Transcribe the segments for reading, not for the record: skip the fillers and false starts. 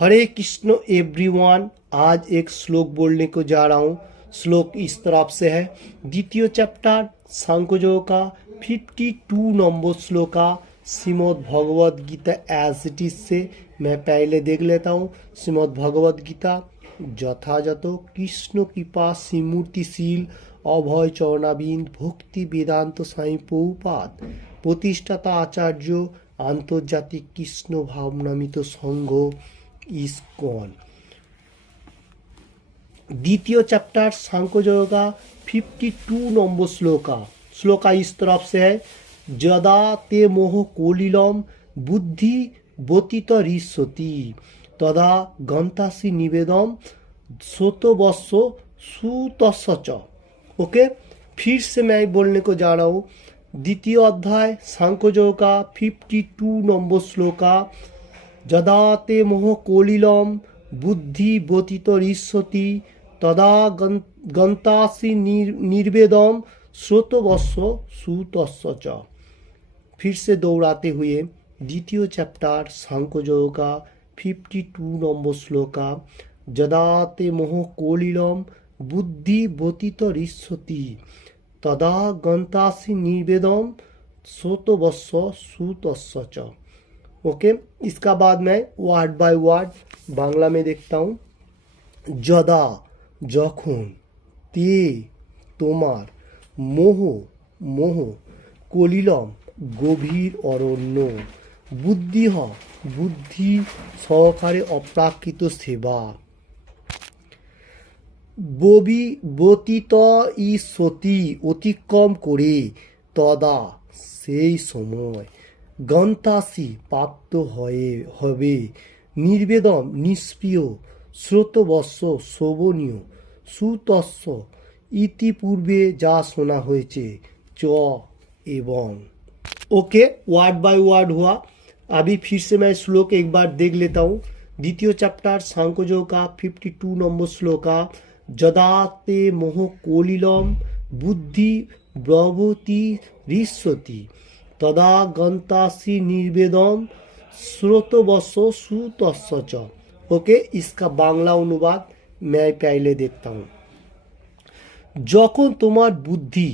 हरे Krishna everyone. आज एक श्लोक बोलने को जा रहा हूँ। श्लोक इस तरफ से है, द्वितीय चैप्टर सांख्ययोग का 52 नंबर श्लोका Shrimad Bhagavad Gita as it is से मैं पहले देख लेता हूँ। श्रीमद् भगवद गीता যথাযথ কৃষ্ণ কৃপা শ্রীমূর্তিশীল অভয় চরণাবিন্দ ভক্তি বেদান্ত সাই পৌপাদ প্রতিষ্ঠাতা আচার্য আন্তর্জাতিক কৃষ্ণ ভাবনামিত সংঘ ইসকন। द्वितीय चैप्टर सांख्ययोग का 52 नंबर श्लोका इस तरफ से है, जदा ते मोह कोलिलम बुद्धि बतित ऋष्यति तदा गंतासी निवेदम शतवत्स सुतस्य। ओके, फिर से मैं बोलने को जा रहा हूँ। द्वितीय अध्याय सांख्ययोग का 52 नंबर श्लोका, जदा ते मोह कोलिलम बुद्धि बतित ऋष्यति तदा गंतासी निर्वेदम श्रोतवत्स सुतस्य। फिर से दोहराते हुए द्वितीय चैप्टर सांख्ययोग का 52 नंबर श्लोका, जदा ते मोह कोलिलम बुद्धि बतित ऋष्यति तदा गंतासी निर्वेदम श्रोतवत्स सुतस्य। ओके, इसका बाद मैं वार्ड बाय वार्ड बांग्ला में देखता हूँ। जदा যখন, তে তোমার, মোহ মোহ, কলিলম গভীর অরণ্য, বুদ্ধিহ বুদ্ধি সহকারে অপ্রাকৃত সেবা, বতিত সতী অতিক্রম করে, তদা সেই সময়, গন্তাসি প্রাপ্ত হবে, নির্বেদম নিষ্প্রিয়, শ্রোতবৎস শ্রবণীয়, সুতস্য ইতিপূর্বে যা শোনা হয়েছে, চ एवं। ओके, वर्ड बाय वर्ड हुआ। अभी फिर से मैं श्लोक एक बार देख लेता हूँ। द्वितीय चैप्टर सांख्ययोग का 52 नंबर श्लोका, जदा ते मोह कोलिलम बुद्धि ब्रवती ऋष्यति तदा गंतासी निर्वेदम श्रोतवत्स सुतस्य। ओके, इसका बांग्ला अनुवाद मैं पहले देखता हूँ। যখন তোমার বুদ্ধি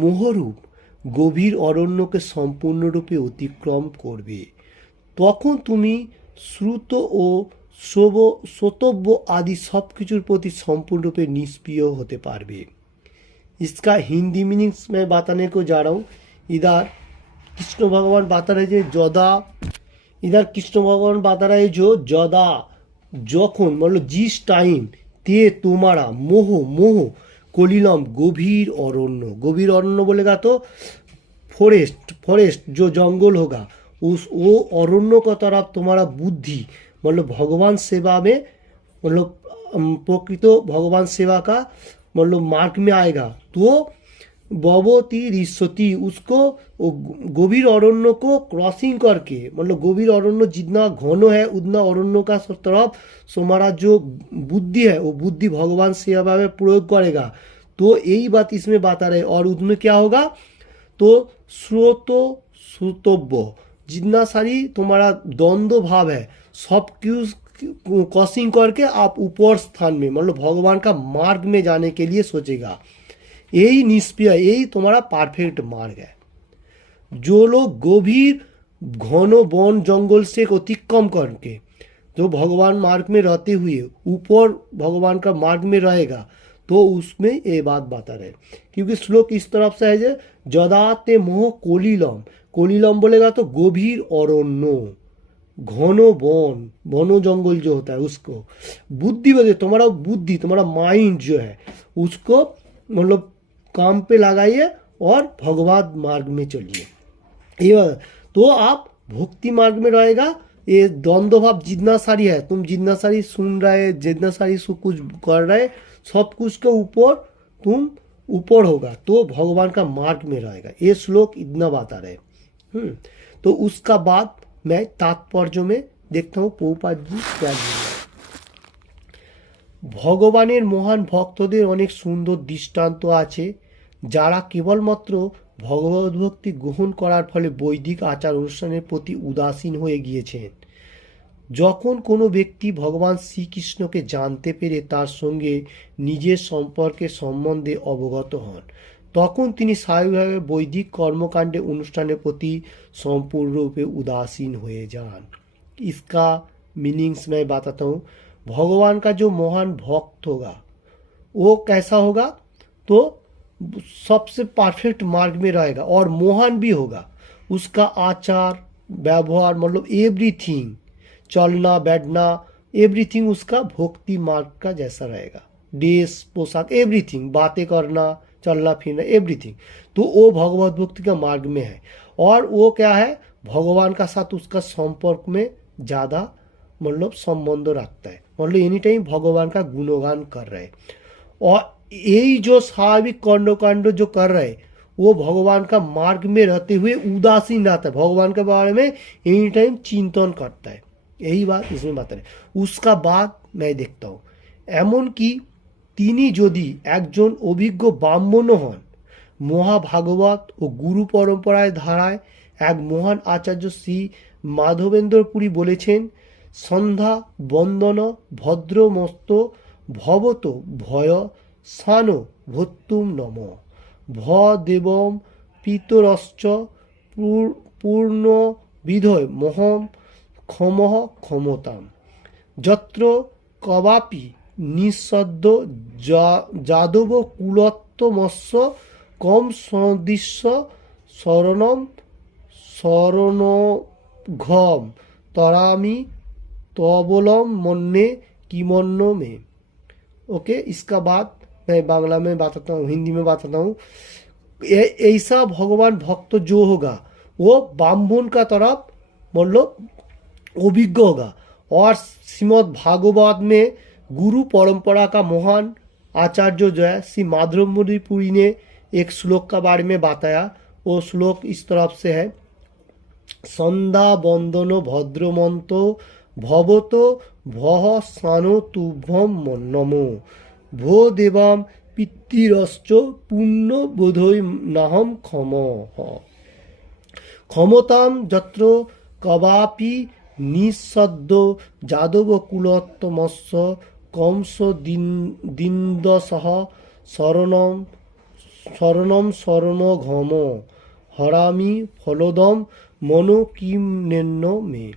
মোহরূপ গভীর অরণ্যকে সম্পূর্ণরূপে অতিক্রম করবে, তখন তুমি শ্রুত ও শ্রোতব্য আদি সব কিছুর প্রতি সম্পূর্ণরূপে নিষ্ক্রিয় হতে পারবে। इसका हिंदी मीनिंग्स मैं बताने को जा रहा हूँ। इधर कृष्ण भगवान बता रहे जो जदा, इधर कृष्ण भगवान बता रहे जो जदा যখন मतलब जिस टाइम, ते तुम्हारा, मोह मोह, कोलिलम गभीर अरण्य बोलेगा तो फॉरेस्ट जो जंगल होगा, उस वो अरण्य का तरफ तुम्हारा बुद्धि मतलब भगवान सेवा में, मतलब प्रकृत भगवान सेवा का मतलब मार्ग में आएगा, तो बवती ऋष्यति उसको गभीर अरण्य को क्रॉसिंग करके, मतलब गभीर अरण्य जितना घन है उतना अरण्य का तरफ तुम्हारा जो बुद्धि है वो बुद्धि भगवान सेवा में प्रयोग करेगा। तो यही बात इसमें बता रहे। और उसमें क्या होगा, तो श्रोतव्य जितना सारी तुम्हारा द्वंद्व भाव है सब क्यों क्रॉसिंग करके आप ऊपर स्थान में मतलब भगवान का मार्ग में जाने के लिए सोचेगा। यही निष्क्रिय, यही तुम्हारा परफेक्ट मार्ग है। जो लोग गभीर घन वन जंगल से अतिक्रम करके जो भगवान मार्ग में रहते हुए ऊपर भगवान का मार्ग में रहेगा, तो उसमें ये बात बता रहे। क्योंकि श्लोक इस तरफ से है जो जदा ते मोह कोलिलम, कोलिलम बोलेगा तो गभीर अरण्य, घन वन, वन जंगल जो होता है उसको, बुद्धि बदे तुम्हारा बुद्धि, तुम्हारा माइंड जो है उसको मतलब काम पे लगाइए और भगवत मार्ग में चलिए। ये तो आप भक्ति मार्ग में रहेगा। ये द्वंद्व भाव जितना सारी है, तुम जितना सारी सुन रहे, जितना सारी कुछ कर रहे, सब कुछ के ऊपर तुम ऊपर होगा तो भगवान का मार्ग में रहेगा। ये श्लोक इतना बता रहे। तो उसका बाद मैं तात्पर्य में देखता हूँ प्रभुपाद जी क्या बोल। ভগবানের মহান ভক্তদের অনেক সুন্দর দৃষ্টান্ত আছে, যারা কেবলমাত্র ভগবত ভক্তি গ্রহণ করার ফলে বৈদিক আচার অনুষ্ঠানের প্রতি উদাসীন হয়ে গিয়েছেন। যখন কোনো ব্যক্তি ভগবান শ্রীকৃষ্ণকে জানতে পেরে তার সঙ্গে নিজের সম্পর্কের সম্বন্ধে অবগত হন, তখন তিনি স্বাভাবিকভাবে বৈदिक কর্মকাণ্ডে অনুষ্ঠানের প্রতি संपूर्ण उदासीन हुए जान। इसका मीनिंग्स मैं बताता हूँ। भगवान का जो महान भक्त होगा वो कैसा होगा, तो सबसे परफेक्ट मार्ग में रहेगा और महान भी होगा। उसका आचार व्यवहार मतलब एवरीथिंग, चलना बैठना एवरीथिंग उसका भक्ति मार्ग का जैसा रहेगा। ड्रेस पोशाक एवरीथिंग, बातें करना चलना फिरना एवरीथिंग, तो वो भगवत भक्ति का मार्ग में है। और वो क्या है, भगवान का साथ उसका संपर्क में ज़्यादा मतलब संबंध रखता है, मतलब एनी टाइम भगवान का गुणगान कर रहे हैं। और यही जो स्वाभाविक कर्मकांड जो कर रहे हैं वो भगवान का मार्ग में रहते हुए उदासीन रहता है, भगवान के बारे में एनी टाइम चिंतन करता है। यही बात इसमें बता रहे। उसका बाद मैं देखता हूँ एमन की তিনি যদি একজন অভিজ্ঞ ব্রাহ্মণও হন, মহাভাগবত ও গুরু পরম্পরায় ধারায় এক মহান আচার্য শ্রী মাধবেন্দ্র পুরী বলেছেন, সন্ধ্যা বন্দন ভদ্রমস্ত ভবত ভয় স্থান ভত্তুম নম ভ দেবম পিতরশ্চ পূর্ণ বিধয় মহম ক্ষমঃ ক্ষমতাম যত্র কবাপি নিঃশব্দ যাদব কুলোত্তমস্য কম সদৃশ্য শরণম শরণঘম तरामी तबलम मन्ने किमन्न में। ओके, इसका बाद मैं बांग्ला में बताता हूँ, हिंदी में बताता हूँ। ऐसा भगवान भक्त जो होगा वो ब्राह्मण का तरफ मतलब अभिज्ञ होगा। और श्रीमद् भागवत में गुरु परंपरा का महान आचार्य जो है श्री माधवेंद्र पुरी ने एक श्लोक का बारे में बताया। वो श्लोक इस तरफ से है, सन्ध्या बंदन भद्रमंत भवत भह स्नानो तुभ्यम नमो भो देवाम पितृश्च पुण्य बोधय नाहम क्षम क्षमताम यत्र कवापि निःशब्द जादव कुलोत्तमस्य कंस दिन्दसः शरणम शरणम शरणघम हरामी फलोदम मनो किम नेन्नो में।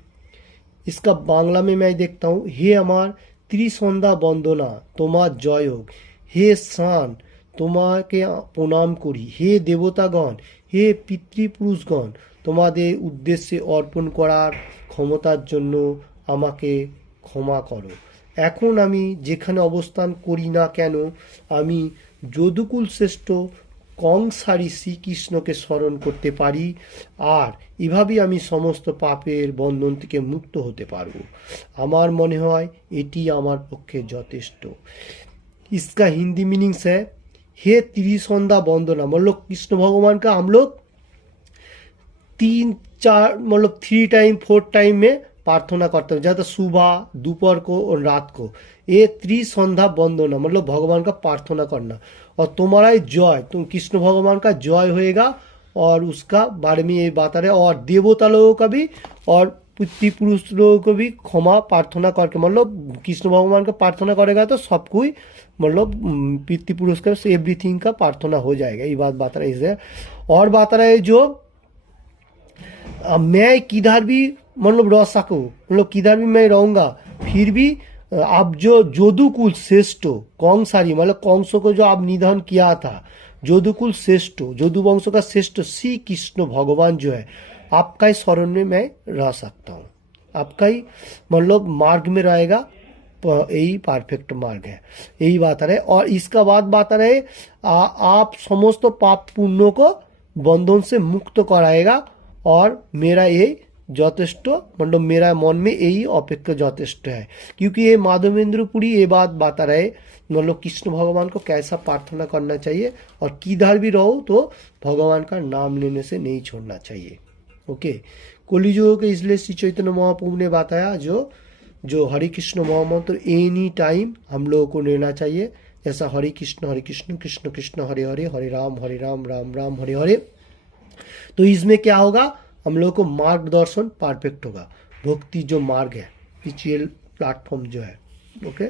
इसका बांग्ला में मैं देखता हूँ, हे अमार त्रिसंध्या बंदना तुम्हार जय होग, हे शान তোমাকে প্রণাম করি, হে দেবতাগণ, হে পিতৃপুরুষগণ, তোমাদের উদ্দেশ্যে অর্পণ করার ক্ষমতার জন্য আমাকে ক্ষমা করো। এখন আমি যেখানে অবস্থান করি না কেন আমি যদুকুল শ্রেষ্ঠ কংসারী শ্রীকৃষ্ণকে স্মরণ করতে পারি, আর এভাবেই আমি সমস্ত পাপের বন্ধন থেকে মুক্ত হতে পারব। আমার মনে হয় এটি আমার পক্ষে যথেষ্ট। इसका हिंदी मीनिंग्स है, हे त्रिसंध्या वंदना मतलब कृष्ण भगवान का हम लोग 3-4 मतलब 3 टाइम 4 टाइम में प्रार्थना करते हैं, जैसे सुबह दोपहर को और रात को। ये त्रिसंध्या वंदना मतलब भगवान का प्रार्थना करना। और तुम्हारा जय, तुम कृष्ण भगवान का जय होएगा और उसका बारे में ये बता रहे। और देवता लोगों का भी और पितृपुरुष लोगों को भी क्षमा प्रार्थना करके मतलब कृष्ण भगवान का प्रार्थना करेगा तो सब कोई मतलब पितृपुरुष का एवरीथिंग का प्रार्थना हो जाएगा। ये बात बता रहे इसे। और बता रहे जो मैं किधर भी मतलब रह सकूँ, मतलब किधर भी मैं रहूँगा, फिर भी आप जो जोदुकुल श्रेष्ठ कंसारी मतलब कंसो को जो आप निधन किया था, जोदुकुल श्रेष्ठ जोदु वंश का श्रेष्ठ श्री कृष्ण भगवान जो है आपका ही शरण में मैं रह सकता हूँ, आपका ही मतलब मार्ग में रहेगा। यही परफेक्ट मार्ग है, यही बात है। और इसका बाद बात रहे आप समस्त पाप पुण्यों को बंधन से मुक्त कराएगा। और मेरा ये যথেষ্ট मतलब मेरा मन में यही अपेक्षा যথেষ্ট है, क्योंकि ये माधवेंद्र पुरी ये बात बता रहे मतलब कृष्ण भगवान को कैसा प्रार्थना करना चाहिए और किधर भी रहो तो भगवान का नाम लेने से नहीं छोड़ना चाहिए। ओके, कलियुग के इसलिए श्री चैतन्य महाप्रभु ने बताया जो हरे कृष्ण महामंत्र एनी टाइम हम लोगों को लेना चाहिए, जैसा हरे कृष्ण कृष्ण कृष्ण हरे हरे हरे राम राम राम हरे हरे। तो इसमें क्या होगा, हम लोग को मार्गदर्शन परफेक्ट होगा, भक्ति जो मार्ग है स्पिरिचुअल प्लेटफॉर्म जो है। ओके,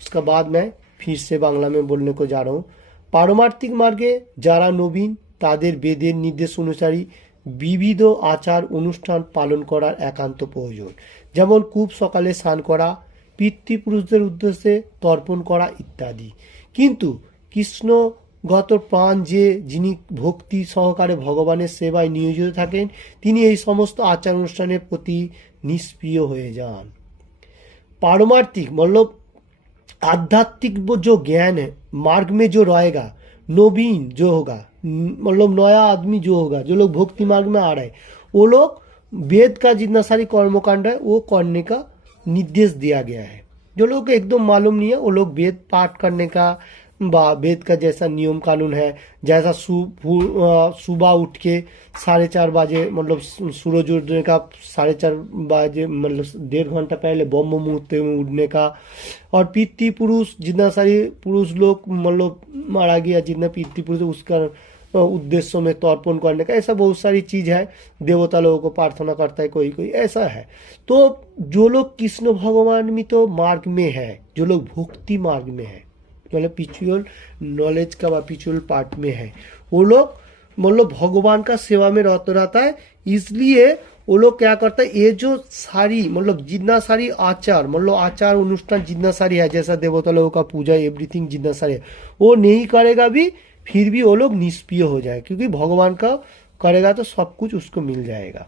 उसका बाद मैं फिर से बांग्ला में बोलने को जा रहा हूँ। পারমার্থিক মার্গে যারা নবীন তাদের বেদের নির্দেশ অনুসারী বিবিধ আচার অনুষ্ঠান পালন করার একান্ত প্রয়োজন, যেমন খুব সকালে স্নান করা, পিতৃপুরুষদের উদ্দেশ্যে তর্পণ করা ইত্যাদি। কিন্তু কৃষ্ণগত প্রাণ যিনি ভক্তি সহকারে ভগবানের সেবায় নিয়োজিত থাকেন তিনি এই সমস্ত আচার অনুষ্ঠানের প্রতি নিষ্ক্রিয় হয়ে যান। पारमार्थिक मतलब आध्यात्मिक वो जो ज्ञान है मार्ग में जो रहेगा, नवीन जो होगा, मतलब नया आदमी जो होगा, जो लोग भक्ति मार्ग में आ रहे हैं, वो लोग वेद का जितना सारी कर्मकांड है वो करने का निर्देश दिया गया है। जो लोग एकदम मालूम नहीं है वो लोग वेद पाठ करने का वेद का जैसा नियम कानून है, जैसा सुबह उठ के 4:30 बजे मतलब सूरज उठने का 4:30 बजे मतलब 1.5 घंटा पहले ब्रह्म मुहूर्त में उठने का, और पितृपुरुष जितना सारे पुरुष लोग मतलब मारा गया जितना पितृपुरुष उसका उद्देश्यों में तर्पण करने का, ऐसा बहुत सारी चीज़ है। देवता लोगों को प्रार्थना करता है कोई कोई, ऐसा है। तो जो लोग कृष्ण भगवान में तो मार्ग में है, जो लोग भक्ति मार्ग में है मतलब स्पिरिचुअल नॉलेज का स्पिरिचुअल पार्ट में है, वो लोग मतलब भगवान का सेवा में रहता रहता है। इसलिए वो लोग क्या करता है, ये जो सारी मतलब जितना सारी आचार मतलब आचार अनुष्ठान जितना सारी है, जैसा देवता लोगों का पूजा एवरीथिंग जितना सारी है, वो नहीं करेगा भी फिर भी वो लोग निष्क्रिय हो जाए, क्योंकि भगवान का करेगा तो सब कुछ उसको मिल जाएगा।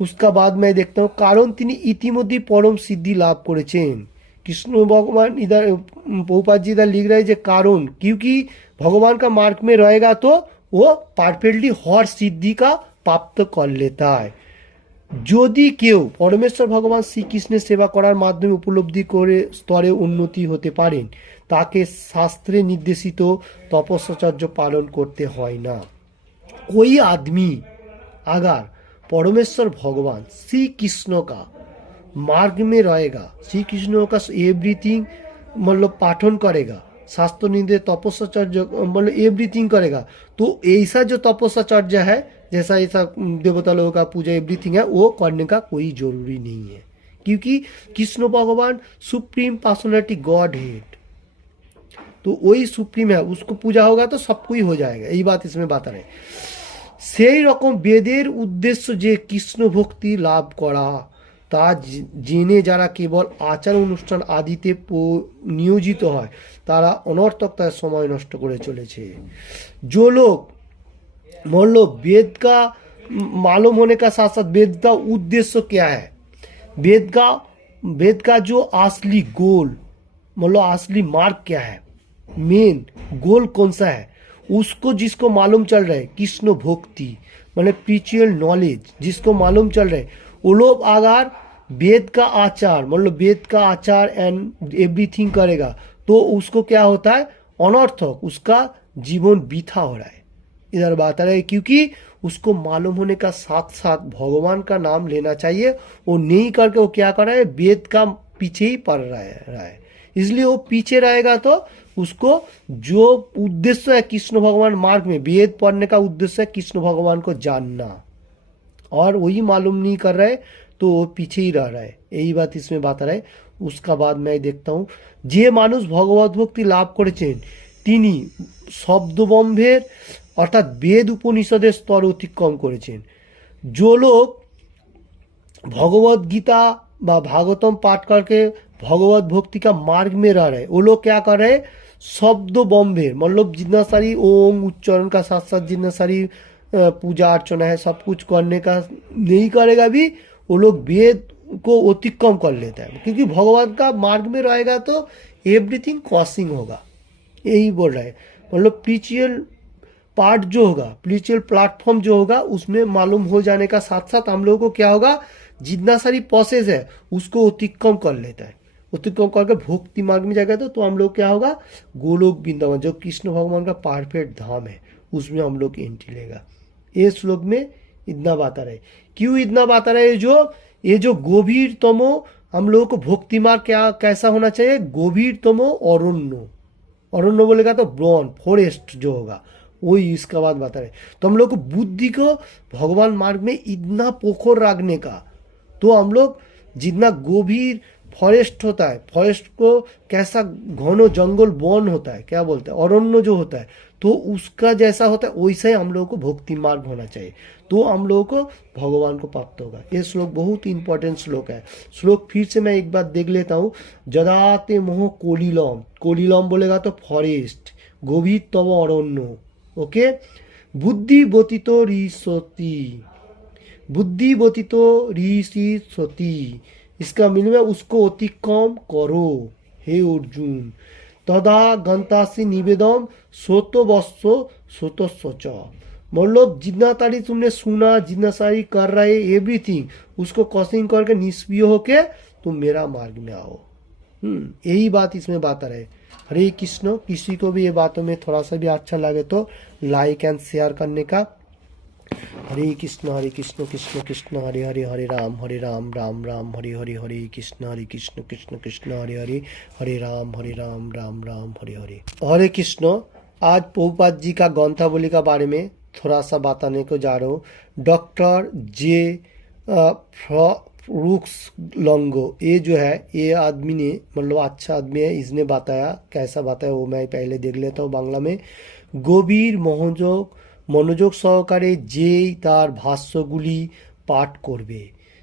उसका बाद मैं देखता हूँ कारण তিনি ইতিমধ্যে परम सिद्धि लाभ করেছেন। कृष्ण भगवान इधर प्रभुपाद जी इधर लिख रहे हैं कारण, क्योंकि भगवान का मार्ग में रहेगा तो वो परफेक्टली हर सिद्धि का प्राप्त कर लेता है। যদি কেউ পরমেশ্বর ভগবান শ্রীকৃষ্ণের সেবা করার মাধ্যমে উপলব্ধি করে স্তরে উন্নতি হতে পারেন, তাকে শাস্ত্রে নির্দেশিত তপস্যাচর্য পালন করতে হয় না। कोई आदमी अगर परमेश्वर भगवान श्री कृष्ण का मार्ग में रहेगा, श्री कृष्ण का एवरीथिंग मतलब पाठन करेगा, शास्त्र निर्देश तपस्याचर्य मतलब एवरीथिंग करेगा, तो ऐसा जो तपस्याचर्य है जैसा ऐसा देवता लोगों का पूजा एवरीथिंग है वो करने का कोई जरूरी नहीं है, क्योंकि कृष्ण भगवान सुप्रीम पर्सनालिटी गॉड हेड, तो वही सुप्रीम है, उसको पूजा होगा तो सब कोई हो जाएगा। यही बात इसमें बता रहे। সেই রকম বেদের উদ্দেশ্য যে কৃষ্ণ ভক্তি লাভ করা, তা জেনে যারা কেবল আচার অনুষ্ঠান আদিতে নিয়োজিত হয় তারা অনर्थकता समय नष्ट করে চলেছে। जो लोग मान लो वेद का मालूम होने का साथ साथ वेद का उद्देश्य क्या है, वेद का जो असली गोल मतलब असली मार्ग क्या है, मेन गोल कौन सा है, उसको जिसको मालूम चल रहा है कृष्ण भक्ति मतलब स्पिरिचुअल नॉलेज जिसको मालूम चल रहा है, वो लोग अगर वेद का आचार मतलब वेद का आचार एंड एवरीथिंग करेगा तो उसको क्या होता है अनर्थक, उसका जीवन बीथा हो रहा है। इधर बात आ रहा है क्योंकि उसको मालूम होने का साथ साथ भगवान का नाम लेना चाहिए, वो नहीं करके वो क्या कर रहा है वेद का पीछे ही पड़ रहा है। इसलिए वो पीछे रहेगा तो उसको जो उद्देश्य है कृष्ण भगवान मार्ग में वेद पढ़ने का उद्देश्य है कृष्ण भगवान को जानना, और वही मालूम नहीं कर रहा है तो वो पीछे ही रह रहा है। यही बात इसमें बता रहा है। उसका बाद मैं देखता हूँ जे मानुष भगवत भक्ति लाभ करेছেন তিনি শব্দবম্ভের অর্থাৎ वेद उपनिषদের স্তর অতিক্রম করেছেন। जो लोग भगवत गीता व भागवतम पाठ करके भगवत भक्ति का मार्ग में रह रहे, वो लोग क्या कर रहे हैं शब्द बम्भेर मतलब जितना सारी ओम उच्चारण का साथ साथ जितना सारी पूजा अर्चना है सब कुछ करने का नहीं करेगा भी वो लोग वेद को अतिक्रम कर लेता है, क्योंकि भगवान का मार्ग में रहेगा तो एवरीथिंग क्रॉसिंग होगा। यही बोल रहा है मतलब स्पिरिचुअल पार्ट जो होगा स्पिरिचुअल प्लेटफॉर्म जो होगा उसमें मालूम हो जाने का साथ साथ हम लोगों को क्या होगा जितना सारी प्रोसेस है उसको अतिक्रम कर लेता है, अतिक्रम करके भक्ति मार्ग में जाएगा तो हम लोग क्या होगा गोलोक वृंदावन जो कृष्ण भगवान का परफेक्ट धाम है उसमें हम लोग एंट्री लेगा। ये श्लोक में इतना बात आ रहा है। क्यों इतना बात आ रहा है, ये जो गभीरतम हम लोगों को भक्ति मार्ग क्या कैसा होना चाहिए, गभीरतम अरण्य बोलेगा तो वन फॉरेस्ट जो होगा वही इसका बात बता रहे। तो हम लोग को बुद्धि को भगवान मार्ग में इतना पोखर रखने का, तो हम लोग जितना गंभीर फॉरेस्ट होता है, फॉरेस्ट को कैसा घनो जंगल वन होता है, क्या बोलते हैं, अरण्य जो होता है, तो उसका जैसा होता है वैसे ही हम लोगों को भक्ति मार्ग होना चाहिए, तो हम लोगों को भगवान को प्राप्त होगा। ये श्लोक बहुत इंपॉर्टेंट श्लोक है। श्लोक फिर से मैं एक बार देख लेता हूँ। जदाते मोह कोलिलम, कोलिलम बोलेगा तो फॉरेस्ट, गभीर तव अरण्य। ओके, बुद्धि व्यतीत ऋषति, बुद्धि व्यतीत ऋषि, इसका मीनिंग है उसको अतिक्रम करो हे अर्जुन। तदा गंतासी निवेदम सोतो वत्सो सोतो सोच, मतलब जितना तारी तुमने सुना, जितना सारी कर रहे एवरीथिंग, उसको क्रॉसिंग करके निष्क्रिय होके तुम मेरा मार्ग में आओ। यही बात इसमें बता रहे। हरे कृष्ण। किसी को भी ये बातों में थोड़ा सा भी अच्छा लगे तो लाइक एंड शेयर करने का। हरे कृष्ण कृष्ण कृष्ण हरे हरे, हरे राम राम राम हरे हरे, हरे कृष्ण कृष्ण कृष्ण हरे हरे, हरे राम राम राम हरे हरे। हरे कृष्ण। आज प्रभुपाद जी का ग्रंथावली का बारे में थोड़ा सा बताने को जा रहा हूँ। डॉक्टर जे फ्रूक्स लॉन्गो, ये जो है, ये आदमी ने, मतलब अच्छा आदमी है, इसने बताया, कैसा बताया वो मैं पहले देख लेता हूँ बांग्ला में। गभीर মনোযোগ সহকারে যেই তার ভাষ্যগুলি পাঠ করবে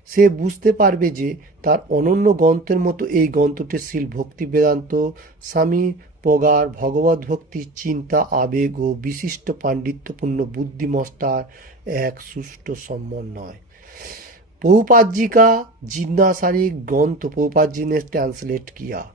সে বুঝতে পারবে যে তার অনন্য গ্রন্থের মতো এই গ্রন্থটি শিল ভক্তি বেদান্ত স্বামী প্রগাঢ় ভগবত ভক্তির চিন্তা আবেগ ও বিশিষ্ট পাণ্ডিত্যপূর্ণ बुद्धिमत्तार एक सुष्ठु समन्वय। प्रभुपाद जी का जिज्ञासारी ग्रंथ प्रभुपाद जी ने ट्रांसलेट किया।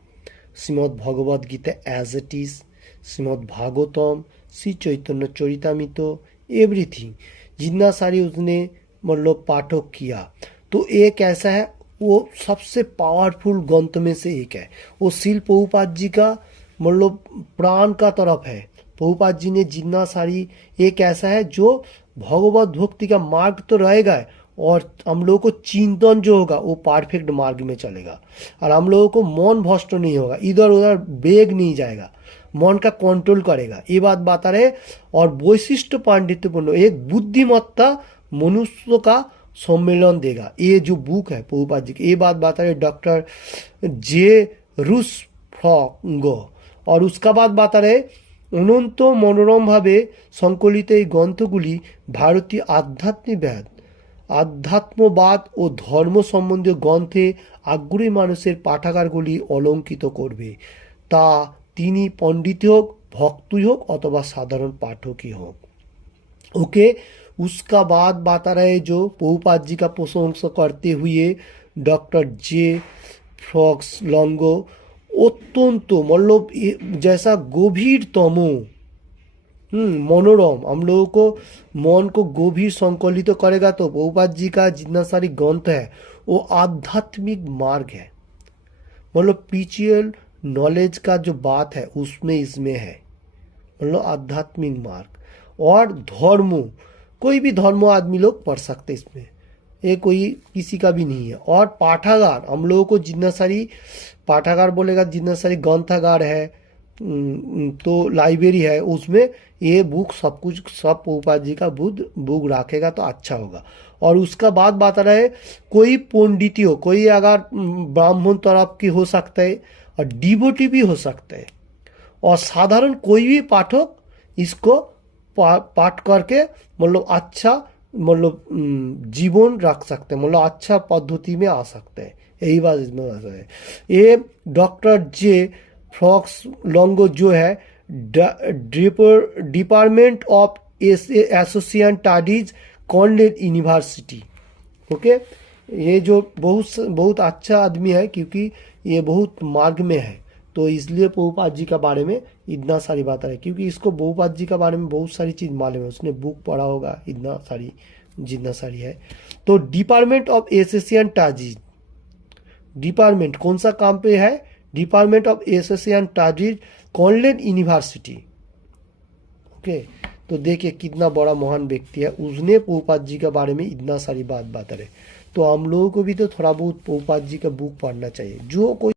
Shrimad Bhagavad Gita as it is, Shrimad Bhagavatam, Shri Chaitanya Charitamrita, everything जितना सारी उसने मतलब पाठक किया। तो एक ऐसा है, वो सबसे पावरफुल ग्रंथ में से एक है। वो श्रील प्रभुपाद जी का मतलब प्राण का तरफ है। प्रभुपाद जी ने जितना सारी, एक ऐसा है जो भगवत भक्ति का मार्ग तो रहेगा और हम लोगों को चिंतन जो होगा वो परफेक्ट मार्ग में चलेगा, और हम लोगों को मन भ्रष्ट नहीं होगा, इधर उधर बेग नहीं जाएगा, मन का कंट्रोल करेगा, ये बात बता रहे। और वैशिष्ट पांडित्यपूर्ण एक बुद्धिमत्ता मनुष्य का सम्मेलन देगा, ये जो बुक है प्रभुपाद जी की, ये बात बता रहे डॉक्टर जे रुसफ्रॉन्गो। और उसका बाद बता रहे अनंत मनोरम भावे संकलित এই গ্রন্থগুলি ভারতীয় আধ্যাত্মিকবাদ, আধ্যাত্মবাদ ও ধর্ম সম্বন্ধীয় গ্রন্থে আগ্রহী মানুষের পাঠাগারগুলি অলঙ্কিত করবে, তা তিনি पंडित হোক, भक्तই হোক अथवा साधारण पाठक ही हो। ओके, उसका बाद बता रहे जो प्रभुपाद जी का प्रशंसा करते हुए डॉक्टर जे फ्रॉक्स लॉन्गो, अत्यंत मतलब जैसा गभीरतम मनोरम, हम लोगों को मन को गभीर संकलित तो करेगा। तो प्रभुपाद जी का जितना सारी ग्रंथ है वो आध्यात्मिक मार्ग है, मतलब स्पिरिचुअल नॉलेज का जो बात है उसमें इसमें है, मतलब आध्यात्मिक मार्ग। और धर्म, कोई भी धर्म आदमी लोग पढ़ सकते इसमें, ये कोई किसी का भी नहीं है। और पाठागार, हम लोगों को जितना सारी पाठागार बोलेगा, जितना सारी ग्रंथागार है तो लाइब्रेरी है, उसमें ये बुक सब कुछ सब प्रभुपाद जी का बुक रखेगा तो अच्छा होगा। और उसका बाद बता रहे कोई पंडित हो, कोई अगर ब्राह्मण तरफ की हो सकता है और डिवोटी भी हो सकता है, और साधारण कोई भी पाठक इसको पाठ करके मतलब अच्छा मतलब जीवन रख सकते हैं, मतलब अच्छा पद्धति में आ सकते हैं, यही बात इसमें है। ये डॉक्टर जे फ्रॉक्स लॉन्गो जो है department of association studies Cornell university. Okay, ये जो बहुत अच्छा आदमी है क्योंकि ये बहुत मार्ग में है, तो इसलिए प्रभुपाद जी का बारे में इतना सारी बात है, क्योंकि इसको प्रभुपाद जी का बारे में बहुत सारी चीज़ मालूम है, उसने बुक पढ़ा होगा, इतना सारी जितना सारी है। तो department of association studies, department कौन सा काम पे है, department of association studies Cornell university. Okay, तो देखिए कितना बड़ा महान व्यक्ति है, उसने प्रभुपाद जी के बारे में इतना सारी बात बता रहे। तो हम लोगों को भी तो थोड़ा बहुत प्रभुपाद जी का बुक पढ़ना चाहिए। जो कोई